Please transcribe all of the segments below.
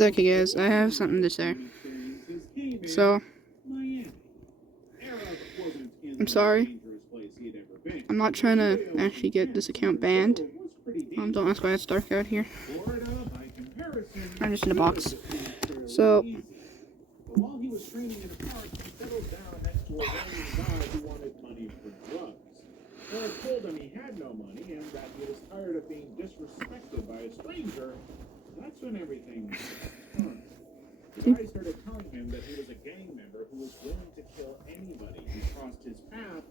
Okay, guys, I have something to say. So, I'm sorry. I'm not trying to actually get this account banned. Don't ask why it's dark out here. I'm just in a box. So, while he was training in a park, he settled down next to a random guy who wanted money for drugs. Eric told him he had no money and that he was tired of being disrespected by a stranger. That's when everything turned. The guy started telling him that he was a gang member who was willing to kill anybody who crossed his path.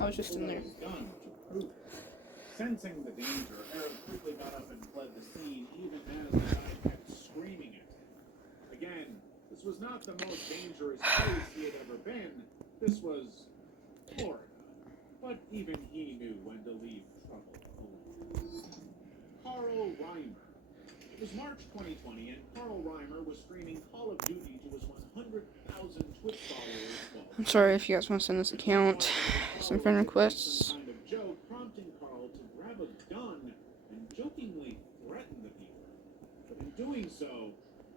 I was just in there. Gun to prove it. Sensing the danger, Eric quickly got up and fled the scene, even as the guy kept screaming at him. Again, this was not the most dangerous place he had ever been. This was Florida. But even he knew when to leave trouble alone. Carl Reimer. It was March 2020, and Carl Reimer was streaming Call of Duty to his 100,000 Twitch followers. I'm sorry if you guys want to send this account some friend requests. Kind of joke, prompting Carl to grab a gun and jokingly threaten the people. But in doing so,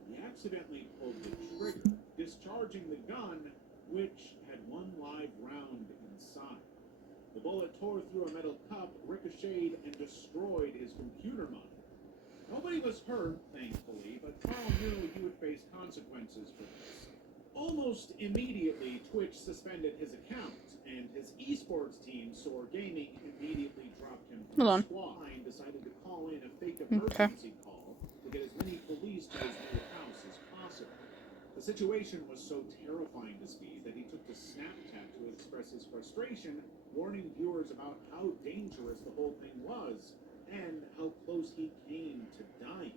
he accidentally pulled the trigger, discharging the gun, which had one live round inside. The bullet tore through a metal cup, ricocheted, and destroyed his computer monitor. Nobody was hurt, thankfully, but Carl knew he would face consequences for this. Almost immediately, Twitch suspended his account, and his esports team, Soar Gaming, immediately dropped him from the squad and decided to call in a fake emergency call to get as many police to his new house as possible. The situation was so terrifying to Steve that he took to Snapchat to express his frustration, warning viewers about how dangerous the whole thing was and how close he came to dying.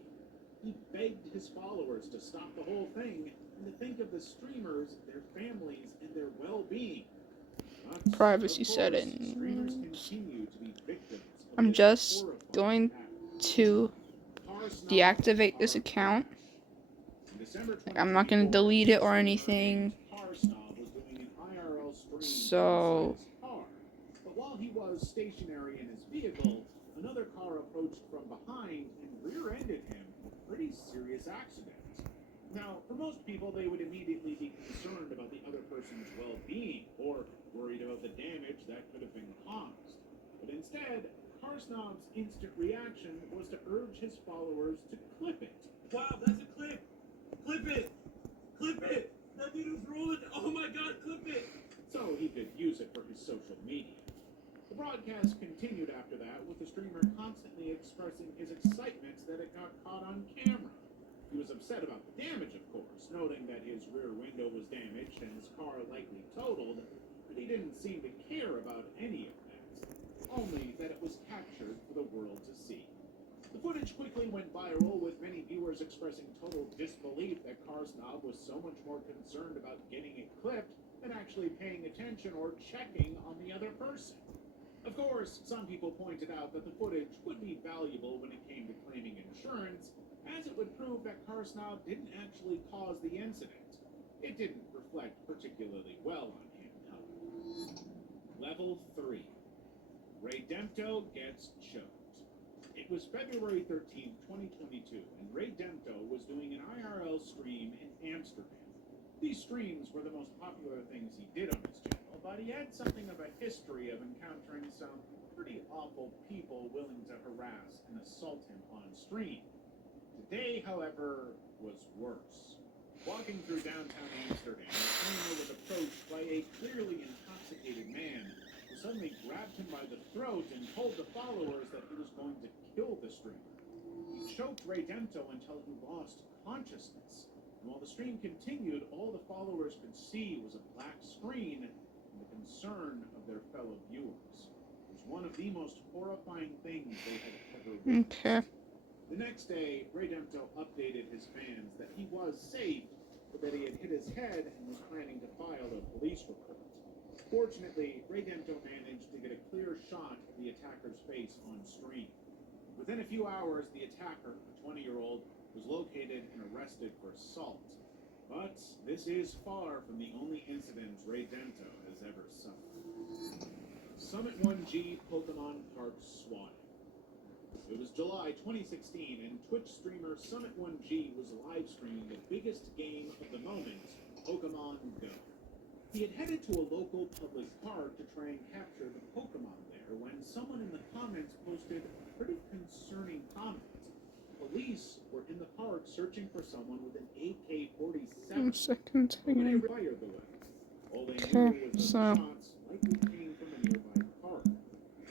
He begged his followers to stop the whole thing and to think of the streamers, their families, and their well-being. Privacy settings. I'm just going to deactivate this account. I'm not going to delete it or anything. So, but while he was stationary in his vehicle, another car approached from behind and rear-ended him in a pretty serious accident. Now, for most people, they would immediately be concerned about the other person's well-being or worried about the damage that could have been caused. But instead, Karsnov's instant reaction was to urge his followers to clip it. Wow, that's a clip! Clip it! Clip it! That dude was rolling! Oh my god, clip it! So he could use it for his social media. The broadcast continued after that, with the streamer constantly expressing his excitement that it got caught on camera. He was upset about the damage, of course, noting that his rear window was damaged and his car likely totaled, but he didn't seem to care about any of that, only that it was captured for the world to see. The footage quickly went viral, with many viewers expressing total disbelief that Karsnov was so much more concerned about getting it clipped than actually paying attention or checking on the other person. Of course, some people pointed out that the footage would be valuable when it came to claiming insurance, as it would prove that Karsnov didn't actually cause the incident. It didn't reflect particularly well on him, however. Level 3. Raydempto gets choked. It was February 13th, 2022, and Raydempto was doing an IRL stream in Amsterdam. These streams were the most popular things he did on his channel, but he had something of a history of encountering some pretty awful people willing to harass and assault him on stream. Today, however, was worse. Walking through downtown Amsterdam, the streamer was approached by a clearly intoxicated man who suddenly grabbed him by the throat and told the followers that he was going to kill the streamer. He choked Raydempto until he lost consciousness. And while the stream continued, all the followers could see was a black screen and the concern of their fellow viewers. It was one of the most horrifying things they had ever witnessed. okay. The next day, Raydempto updated his fans that he was safe, but that he had hit his head and was planning to file a police report. Fortunately, Raydempto managed to get a clear shot of the attacker's face on stream. Within a few hours, the attacker, a 20-year-old, was located and arrested for assault. But this is far from the only incidents Raydempto has ever suffered. Summit 1G Pokemon Park swatting. It was July 2016, and Twitch streamer Summit1G was live streaming the biggest game of the moment, Pokemon Go. He had headed to a local public park to try and capture the Pokemon there when someone in the comments posted a pretty concerning comment. Police were in the park searching for someone with an AK-47. 1 second When they again. fired the weapon. All they Okay, knew was that so- the shots likely came from a nearby park.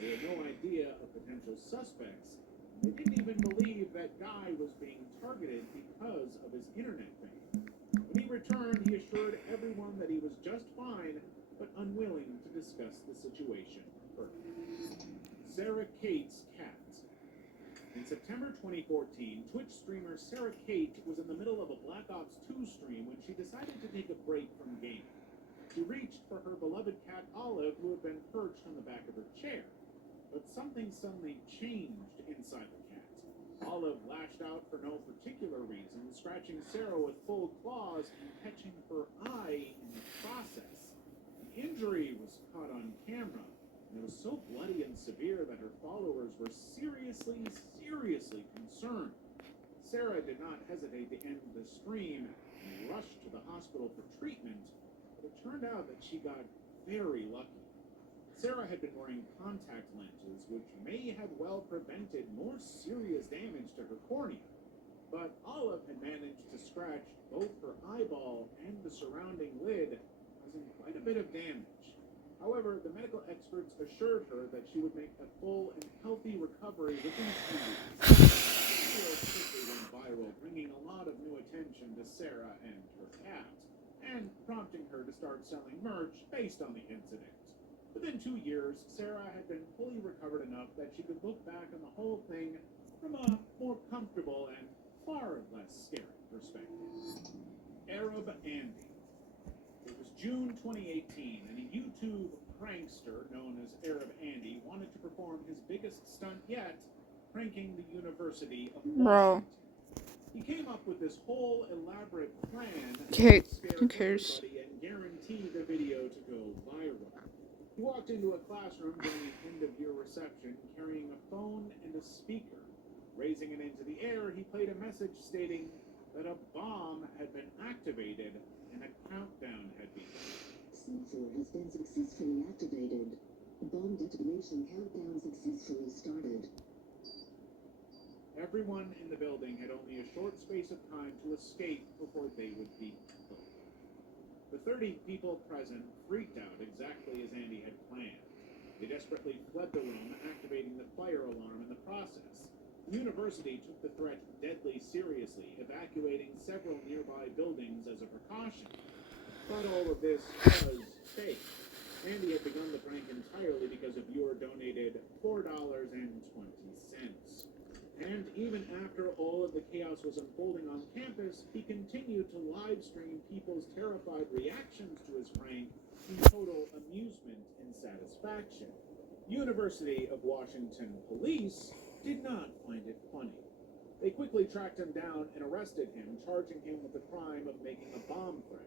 They had no idea of potential suspects. They didn't even believe that guy was being targeted because of his internet fame. When he returned, he assured everyone that he was just fine, but unwilling to discuss the situation further. Sarah Kate's cat. In September 2014, Twitch streamer Sarah Kate was in the middle of a Black Ops 2 stream when she decided to take a break from gaming. She reached for her beloved cat Olive, who had been perched on the back of her chair. But something suddenly changed inside the cat. Olive lashed out for no particular reason, scratching Sarah with full claws and catching her eye in the process. The injury was caught on camera, and it was so bloody and severe that her followers were seriously concerned. Sarah did not hesitate to end the stream and rushed to the hospital for treatment, but it turned out that she got very lucky. Sarah had been wearing contact lenses, which may have well prevented more serious damage to her cornea, but Olive had managed to scratch both her eyeball and the surrounding lid, causing quite a bit of damage. However, the medical experts assured her that she would make a full and healthy recovery within 2 weeks. The video quickly went viral, bringing a lot of new attention to Sarah and her cat, and prompting her to start selling merch based on the incident. Within 2 years, Sarah had been fully recovered enough that she could look back on the whole thing from a more comfortable and far less scary perspective. Arab Andy. It was June 2018, and a YouTube prankster known as Arab Andy wanted to perform his biggest stunt yet, pranking the University of Washington. Bro. He came up with this whole elaborate plan Okay, to scare who cares? everybody and guarantee the video to go viral. He walked into a classroom during an end-of-year reception carrying a phone and a speaker. Raising it into the air, he played a message stating that a bomb had been activated and a countdown had begun. Sensor has been successfully activated. Bomb detonation countdown successfully started. Everyone in the building had only a short space of time to escape before they would be killed. The 30 people present freaked out exactly as Andy had planned. They desperately fled the room, activating the fire alarm in the process. The university took the threat deadly seriously, evacuating several nearby buildings as a precaution. But all of this was fake. Andy had begun the prank entirely because a viewer donated $4.20. And even after all of the chaos was unfolding on campus, he continued to live stream people's terrified reactions to his prank in total amusement and satisfaction. University of Washington police did not find it funny. They quickly tracked him down and arrested him, charging him with the crime of making a bomb threat.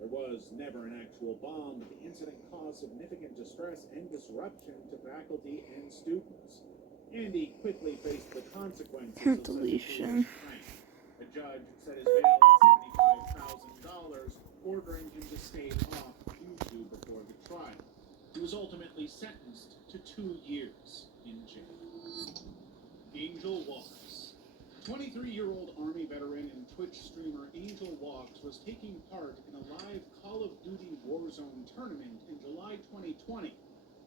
There was never an actual bomb, but the incident caused significant distress and disruption to faculty and students. Andy quickly faced the consequences of such a Deletion. foolish prank. A judge set his bail at $75,000, ordering him to stay off YouTube before the trial. He was ultimately sentenced to 2 years in jail. Angel Walks. 23-year-old Army veteran and Twitch streamer Angel Walks was taking part in a live Call of Duty Warzone tournament in July 2020.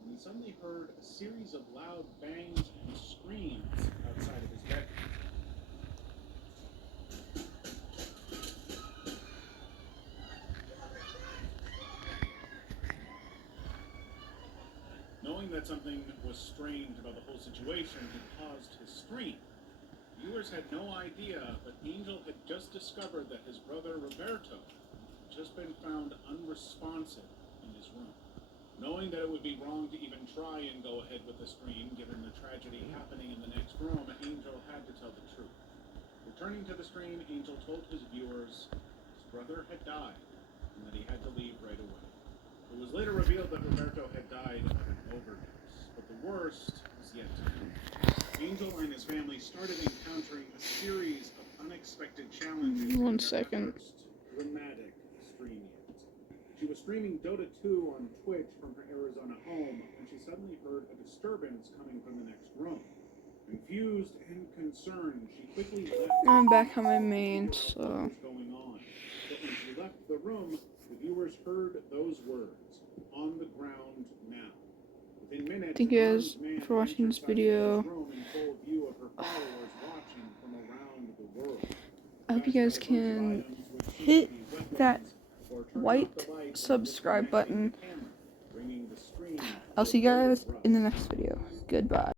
When he suddenly heard a series of loud bangs and screams outside of his bedroom. Knowing that something was strange about the whole situation had caused his scream, viewers had no idea, but Angel had just discovered that his brother Roberto had just been found unresponsive in his room. Knowing that it would be wrong to even try and go ahead with the stream, given the tragedy happening in the next room, Angel had to tell the truth. Returning to the stream, Angel told his viewers his brother had died and that he had to leave right away. It was later revealed that Roberto had died of an overdose, but the worst was yet to come. Angel and his family started encountering a series of unexpected challenges. 1 in their second. efforts to dramatic stream years. She was streaming Dota 2 on Twitch from her Arizona home when she suddenly heard a disturbance coming from the next room. Confused and concerned, she quickly left. I'm back on my main, What so was going on? But when she left the room, the viewers heard those words, "On the ground now." Within minutes, thank you an guys armed man for watching this entered video. Diana's room in full view of her followers watching from around the world. I hope you guys can hit that white subscribe button. I'll see you guys in the next video. Goodbye.